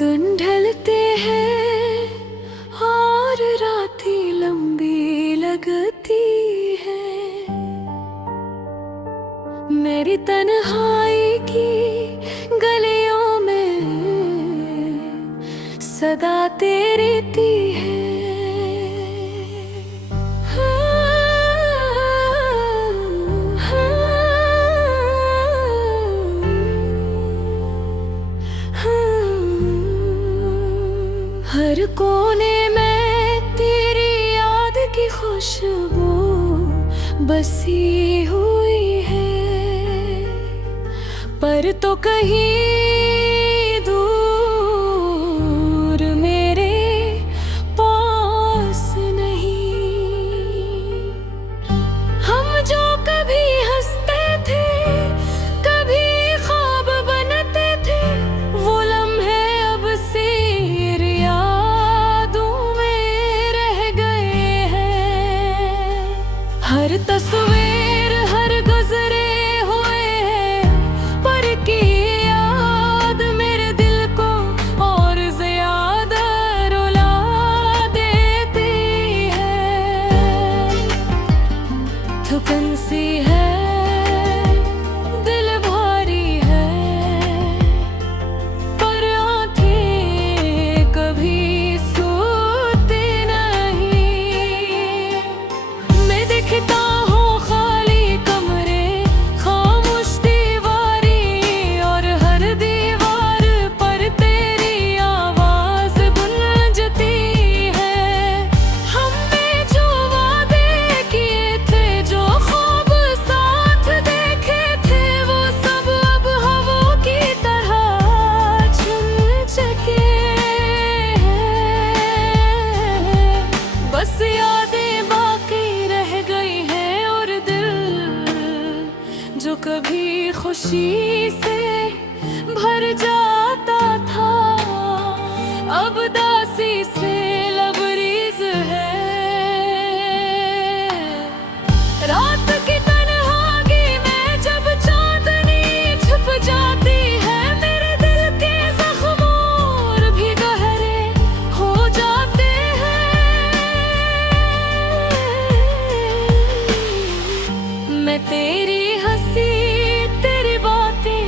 दिन ढलते हैं और रातें लंबी लगती है। मेरी तन्हाई की गलियों में सदा तेरी ती है। हर कोने में तेरी याद की खुशबू बसी हुई है, पर तो कहीं दूर मेरे पास नहीं। हम जो कभी हंसते थे, कभी ख्वाब बनते थे, वो लम्हे अब सिर्फ यादों में रह गए हैं। हर तस्वीर हर गुजरे हुए हैं पर की याद मेरे दिल को और ज्यादा रुला देती है। थकन सी है, दिल भारी है, पर आंखें कभी सोती नहीं। मैं देखता हूँ खाली कमरे, खामोश दीवारी, और हर दीवार पर तेरी आवाज गूंजती है। हमने जो वादे किए थे, जो ख्वाब साथ देखे थे, वो सब अब हवा की तरह छुन चुके हैं। बस यादें बाकी रह गई हैं और दिल जो कभी खुशी से भर जाता था, अब दासी से लबरेज है। रात की तन्हाई में जब चांदनी छुप जाती है, मेरे दिल के जख्म और भी गहरे हो जाते हैं। मैं तेरी हंसी, तेरी बातें,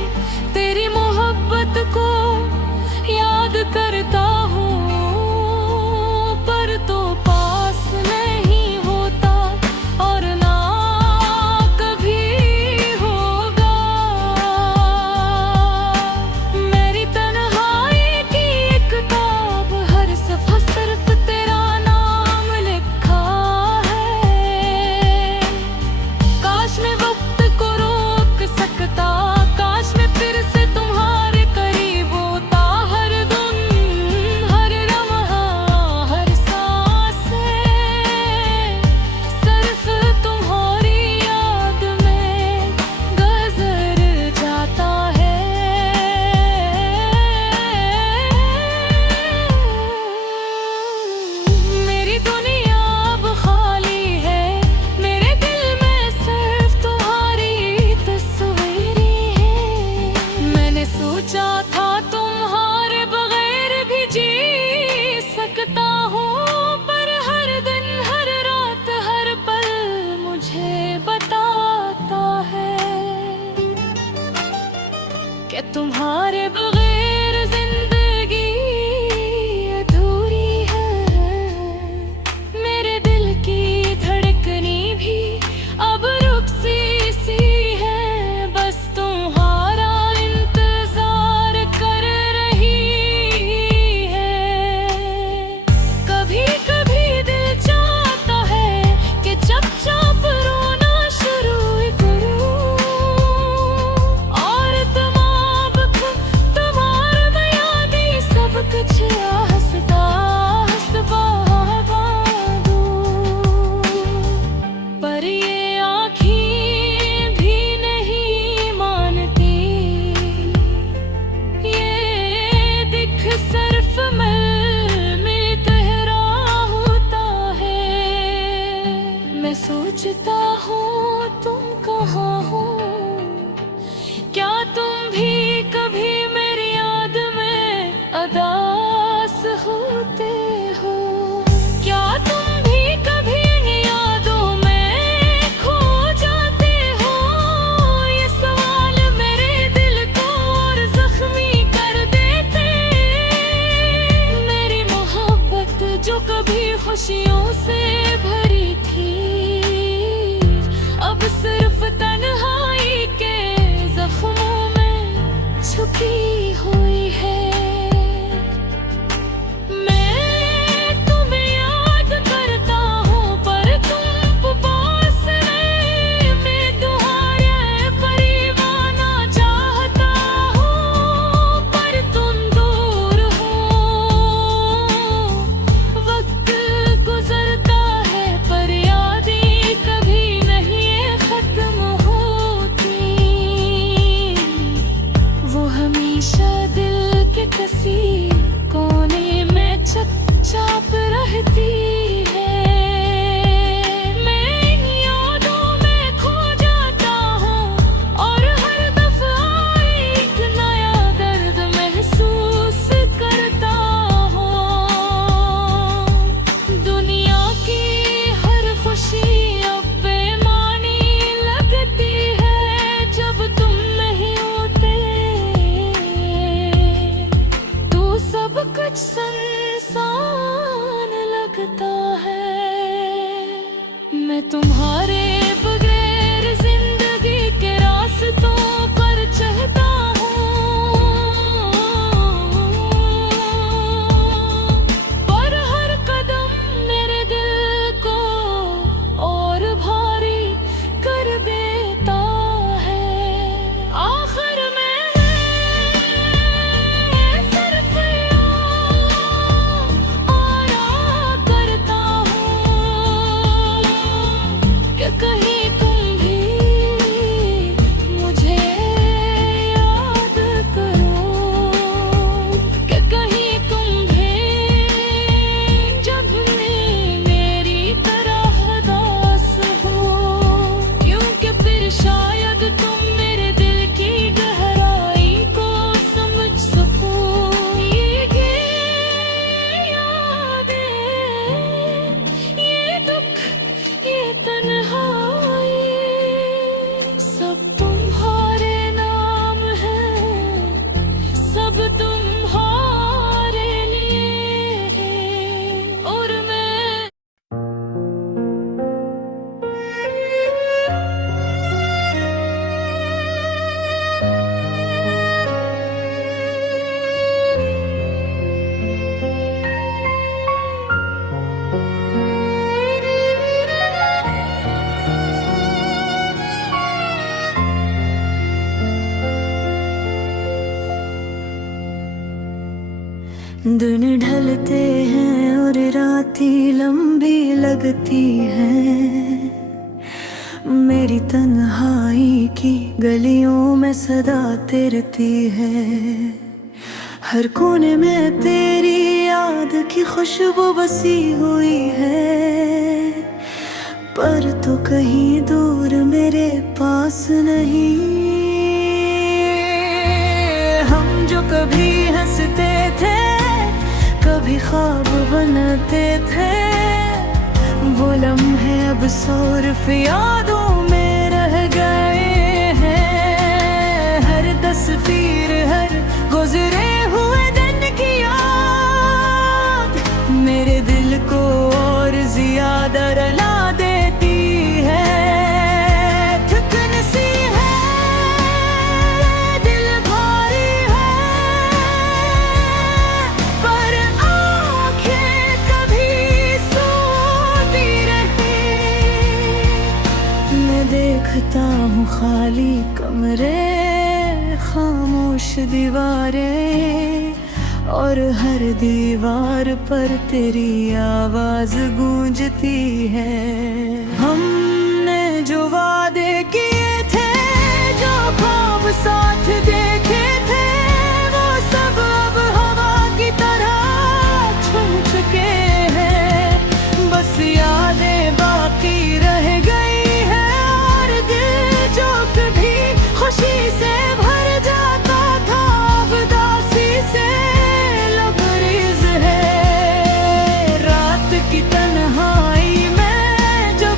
तेरी मोहब्बत को याद करता हूँ, पर तो पास नहीं होता और ना कभी होगा। मेरी तन्हाई की एक किताब, हर सफ़ा सिर्फ तेरा नाम लिखा है। काश मैं वक्त को रोक सकता, काश मैं फिर से तुम्हारे करीब होता। हर दिन हर लम्हा हर सांस सिर्फ तुम्हारी याद में गुजर जाता है। मेरी दुनिया अब खाली है, मेरे दिल में सिर्फ तुम्हारी तस्वीरें हैं। मैंने सोचा था तुम्हारे बगैर भी जी सकता हूँ, पर हर दिन हर रात हर पल मुझे बताता है कि तुम्हारे बगैर जिंदगी अधूरी है। मेरे दिल की धड़कनी भी अब रुक सी है, बस तुम्हारा इंतजार कर रही है। कभी कभी दिल चाहता है कि चुपचाप रोना शुरू करूं, और तुम्हारा यादें सब कुछ हंसता हंसता दूं, पर ये आँखें भी नहीं मानती। ये दिख सिर्फ मिल तेरा होता है। मैं सोचता हूँ तुम कहाँ हो, क्या तुम भी कभी मेरी याद में अदा खुशियों से भरी थी, अब सिर्फ तन्हाई के जख्मों में छुपी हुई है। मैं तुम्हें याद करता हूँ पर तुम पास नहीं, मैं तुम्हारे परवाना चाहता हूँ पर तुम दूर हो। वक्त गुजरता है पर यादें कभी नहीं खत्म होती, वो हमेशा दिल के किसी कोने में चुपचाप रहती है। मैं इन यादों में खो जाता हूँ और हर दफा एक नया दर्द महसूस करता हूँ। दुनिया की हर खुशी अब बेमानी लगती है जब तुम नहीं होते, तो सब कुछ सुनसान लगता है। मैं तुम्हारे बगैर जिंदगी के रास्तों पर चलता हूँ, पर हर कदम मेरे दिल को और भारी कर देता है। आखिर में सिर्फ आरा करता हूँ कि कहीं तुम भी मुझे याद करो, कि कहीं तुम भी जब मेरी तरह दास हो, क्योंकि फिर शायद तुम मेरे दिल की गहराई को समझ सको। ये यादें, ये दुख, ये तन्हाई सब तुम्हारे नाम है, सब तुम्हारे लिए है। और मैं दिन ढलते हैं और रातें लंबी लगती हैं, मेरी तन्हाई की गलियों में सदा तेरती है। हर कोने में तेरी याद की खुशबू बसी हुई है, पर तो कहीं दूर मेरे पास नहीं। हम जो कभी हंसते थे, कभी ख्वाब बनाते थे, वो लम्हे अब सिर्फ यादों में रह गए हैं। हर तस्वीर, हर गुजरे हुए दिन की याद मेरे दिल को और ज्यादा रुला देती है। थकन सी है, दिल भारी है, पर आँखें कभी सोती रही। मैं देखता हूँ खाली कमरे, खामोश दीवारें, और हर दीवार पर तेरी आवाज गूंजती है। हमने जो वादे किए थे, जो ख्वाब साथ देखे थे, वो सब अब हवा की तरह छू चुके हैं। बस यादें बाकी रह गई है, और दिल जो कभी खुशी से भर जाता था अब उदासी से लबरेज है। रात की तन्हाई में जो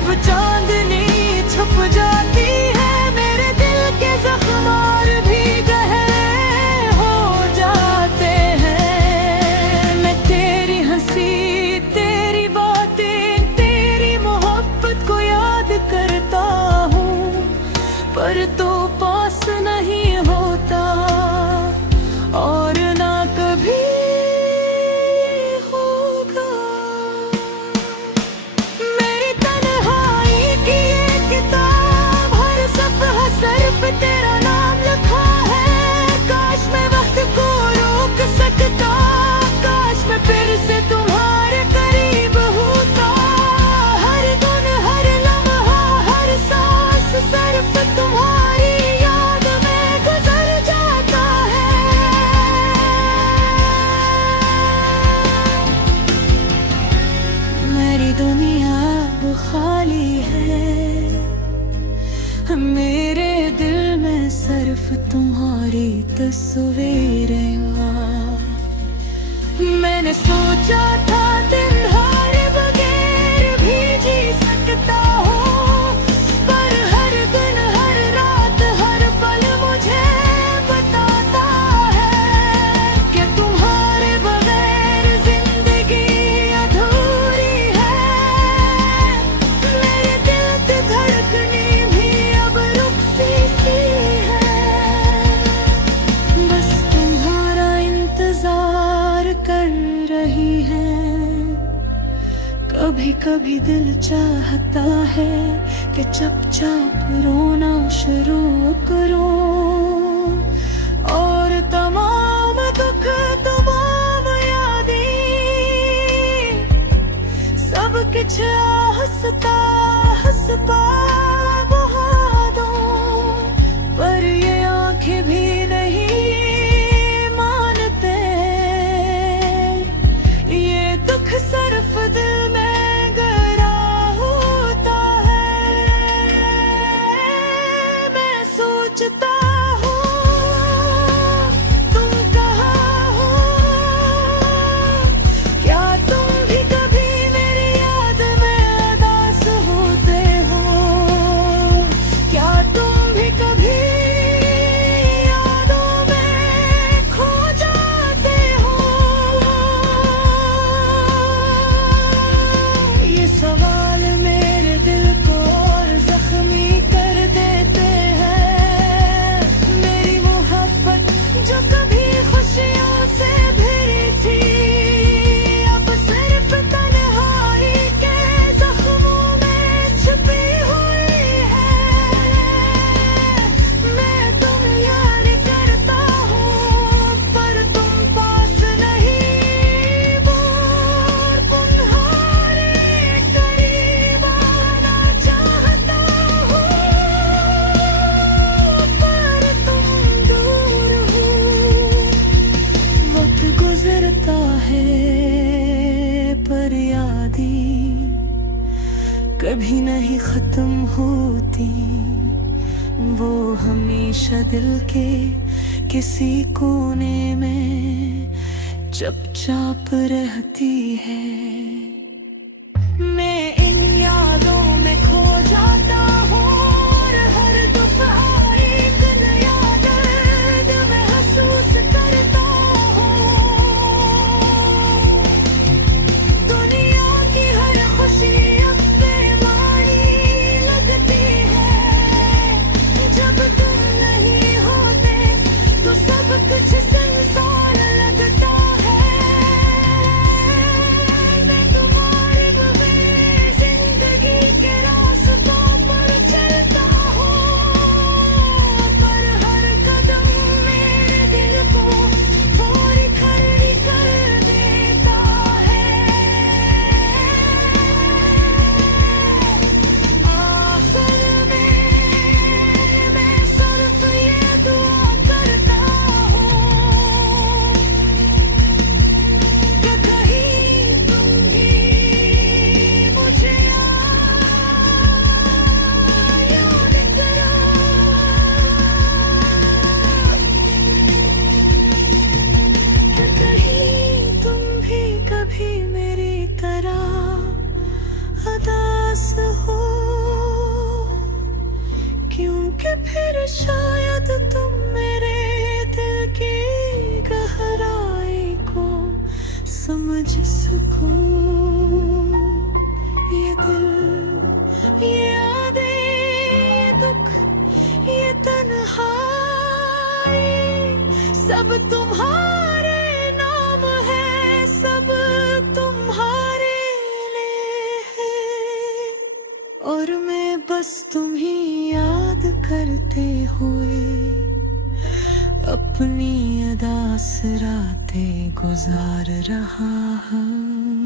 मेरी दुनिया अब खाली है, मेरे दिल में सिर्फ तुम्हारी तस्वीरें। मैंने सोचा था तुम्हारे बगैर भी जी सकता हूँ, पर हर दिन हर रात हर पल मुझे बताता है कि तुम्हारे बगैर जिंदगी अधूरी है। मेरे दिल की धड़कने भी अब रुकती सी है, बस तुम्हारा इंतजार कर रही है। कभी कभी दिल चाहता है कि चुपचाप रोना शुरू करूं, और तमाम दुख तमाम यादें सब कुछ हंसता हंसता बहा दूं, पर ये आंखें भी नहीं मानते। ये दुख सिर्फ दिल में गहरा होता है। मैं सोचता हूँ तुम कहाँ हो, क्या तुम भी कभी मेरी याद में उदास होते हो, क्या तुम भी कभी यादों में खो जाते हो। ये सवाल मेरे दिल को और जख्मी कर देते हैं। मेरी मोहब्बत जो कभी खुशियों से भरी थी, अब सिर्फ तन्हाई के जख्मों में छुपी हुई है। मैं तुम याद करता हूँ, पर तुम पास नहीं। दूर तुम्हारे करीब आना चाहता हूँ, पर तुम दूर हो। वक्त गुजरता है पर यादें कभी नहीं खत्म होती, वो हमेशा दिल के किसी कोने में चुपचाप रहती है। मैं इन यादों में खो जाता हूँ, और हर दोपहर एक नया दर्द महसूस करता हूँ। दुनिया की हर खुशी अब बेमानी लगती है, जब तुम नहीं होते तो सब कुछ संसार लगता है। मैं तुम्हारे बगैर जिंदगी के रास्तों पर चलता हूँ, पर हर कदम मेरे दिल को थोड़ी खड़ी कर देता है। आखिर में मैं सिर्फ ये दुआ करता हूँ कि कहीं तुम भी मुझे याद करो, कि कहीं तुम भी कभी मेरी तरह उदास हो, क्योंकि फिर शायद तुम मेरे दिल की गहराई को समझ सको। ये दिल, ये यादें, ये दुख, ये तन्हाई सब तुम्हारे नाम है, सब तुम्हारे लिए है। और मैं बस तुम्हें याद करते हुए अपनी अदास रातें गुजार रहा हूँ।